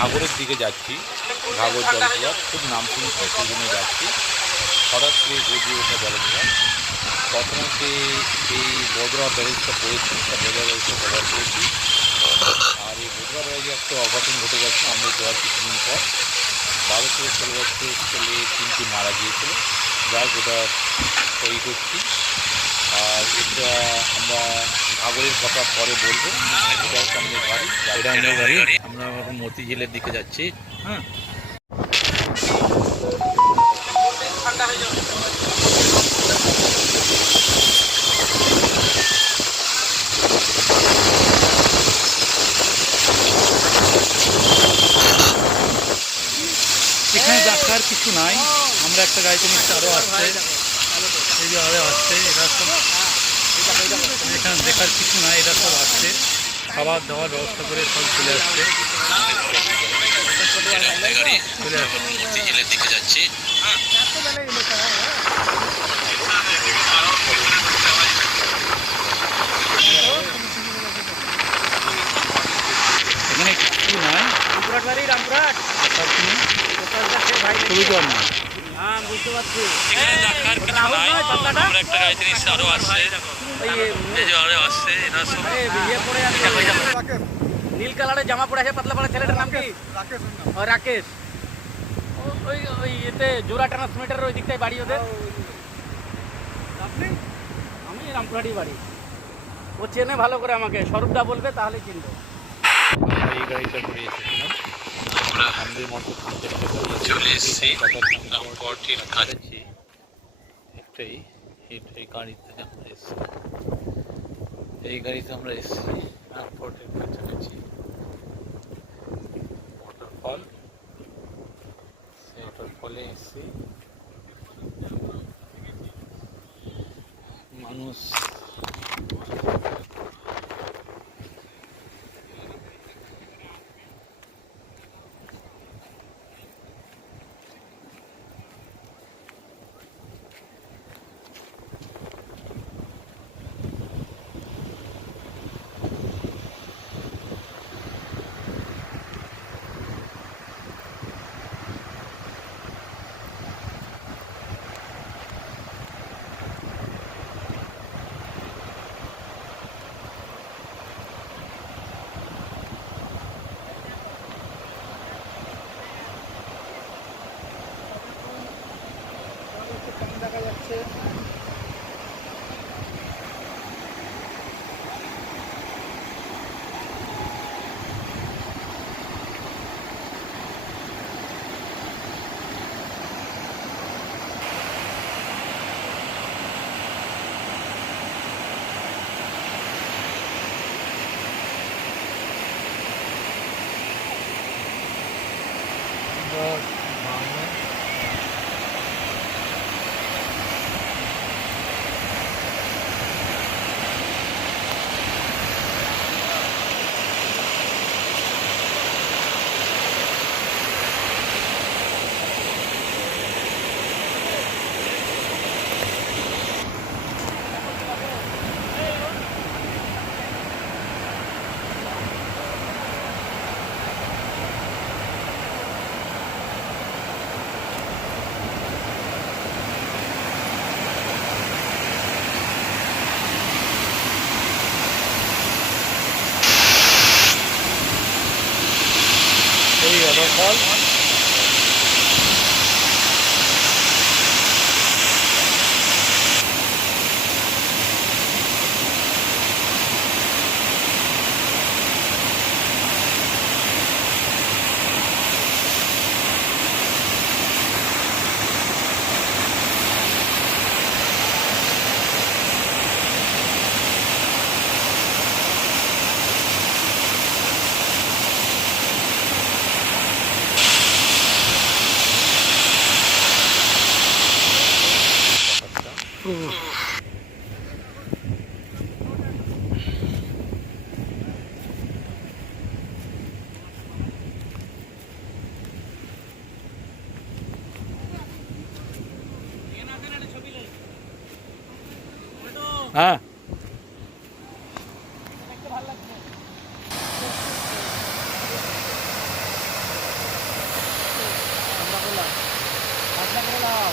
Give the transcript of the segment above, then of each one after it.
ঘাগরের দিকে যাচ্ছি। ঘাগর জলপ্রপাত, খুব নাম শুনছি সেই জন্য যাচ্ছি। হঠাৎ করে গজিয়ে ওঠা জলপ্রপাত। প্রথমত এই বদরা ব্যারেজটা পড়েছি বদরা ব্যারেজটা কভার করেছি। আর এই বদরা ব্যারেজে একটা অঘটন ঘটে গেছে, আমরা যাওয়ার কিছুদিন পর। বারো থেকে ষোলো বছর ছেলে তিনটি মারা গিয়েছিল। যাই ওটা তৈরি করছি। আর এটা আমরা ঘাগরের কথা পরে বলব। এটা হচ্ছে বাড়ি। এটা বাড়ি। আমরা এখন মতিঝিলের দিকে যাচ্ছি। হ্যাঁ। এখানে দেখার কিছু নাই। আমরা একটা গাড়িতে নিচ্ছি আরও আসছে। এই যে আরও আসছে এরা সব এখানে দেখার কিছু নাই এরা সব আসছে। খাবার দাবার ব্যবস্থা করে সব চলে আসছে। চলে আসছে। মতিঝিলের দিকে যাচ্ছি এখানে রামপুরহাট বাড়ি রামপুরহাট। এখানে দেখার কিছু রাহুল নাই। আমরা একটা গাড়িতে নিচ্ছি আরও আসছে। এই যে আরও আসছে এরা সব। আরে পড়ে আছে। নীল কালারের জামা পরে আছে পাতলা পাড়া ছেলেটার নাম কি? রাকেশ ও- ওই ওই এতে জোড়া ট্রান্সমিটারের ওই দিকটাই বাড়ি ওদের। আমি রামপুরহাটি বাড়ি। ও চেনে ভালো করে আমাকে স্বরূপদা বলবে তাহলে চিনবে। এই গাড়িটা করে এসেছিলাম আমরা চলে এসেছি রামপুরটির কাছে একটাই এই গাড়িতে আমরা এসেছি এই গাড়িতে আমরা এসেছি রামপুরটের কাছাকাছি ওয়াটারফল সেই ওয়াটারফলে এসেছি মানুষ দেখা যাচ্ছে। এই হ্যাঁ। করলাম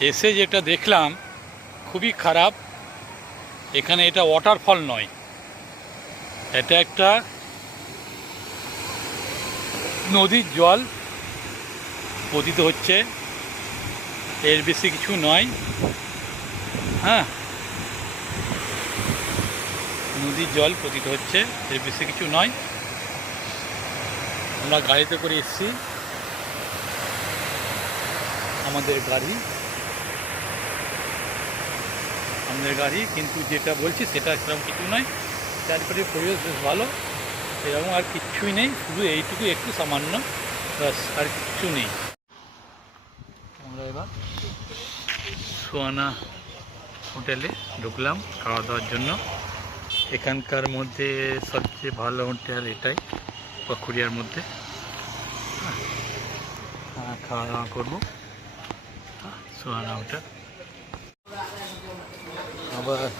এসে যেটা দেখলাম, খুবই খারাপ। এখানে এটা ওয়াটারফল নয়। এটা একটা নদীর জল পতিত হচ্ছে। এর বেশি কিছু নয়। হ্যাঁ। নদীর জল পতিত হচ্ছে, এর বেশি কিছু নয়। আমরা গাড়িতে করে এসেছি। আমাদের গাড়ি আমাদের গাড়ি কিন্তু যেটা বলছি সেটা সেরকম কিছু নয়। চারপাশে পরিবেশ বেশ ভালো এরকম আর কিচ্ছুই নেই শুধু এইটুকু একটু সামান্য ব্যাস আর কিচ্ছু নেই। আমরা এবার সোয়ানা হোটেলে ঢুকলাম খাওয়া দাওয়ার জন্য। এখানকার মধ্যে সবচেয়ে ভালো হোটেল এটাই পাকুড়িয়ার মধ্যে। হ্যাঁ, খাওয়া দাওয়া করব। সোহানা হোটেল। আবার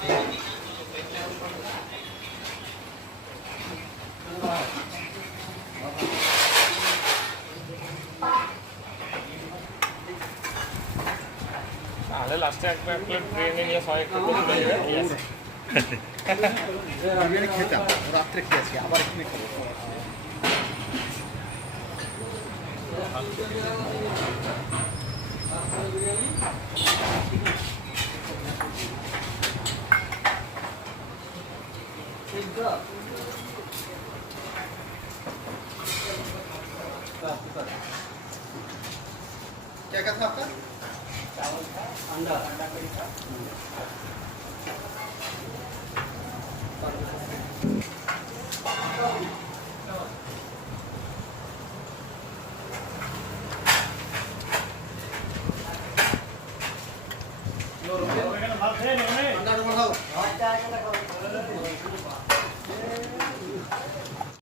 তাহলে লাস্টে একবার এক প্লেট নিয়ে সবাই একটু চলে যাবে ঠিক আছে? বিরিয়ানি খেতাম রাত্রে খেয়েছি আবার এখানে খাব। क्या क्या था आपका अंडा अंडा करी था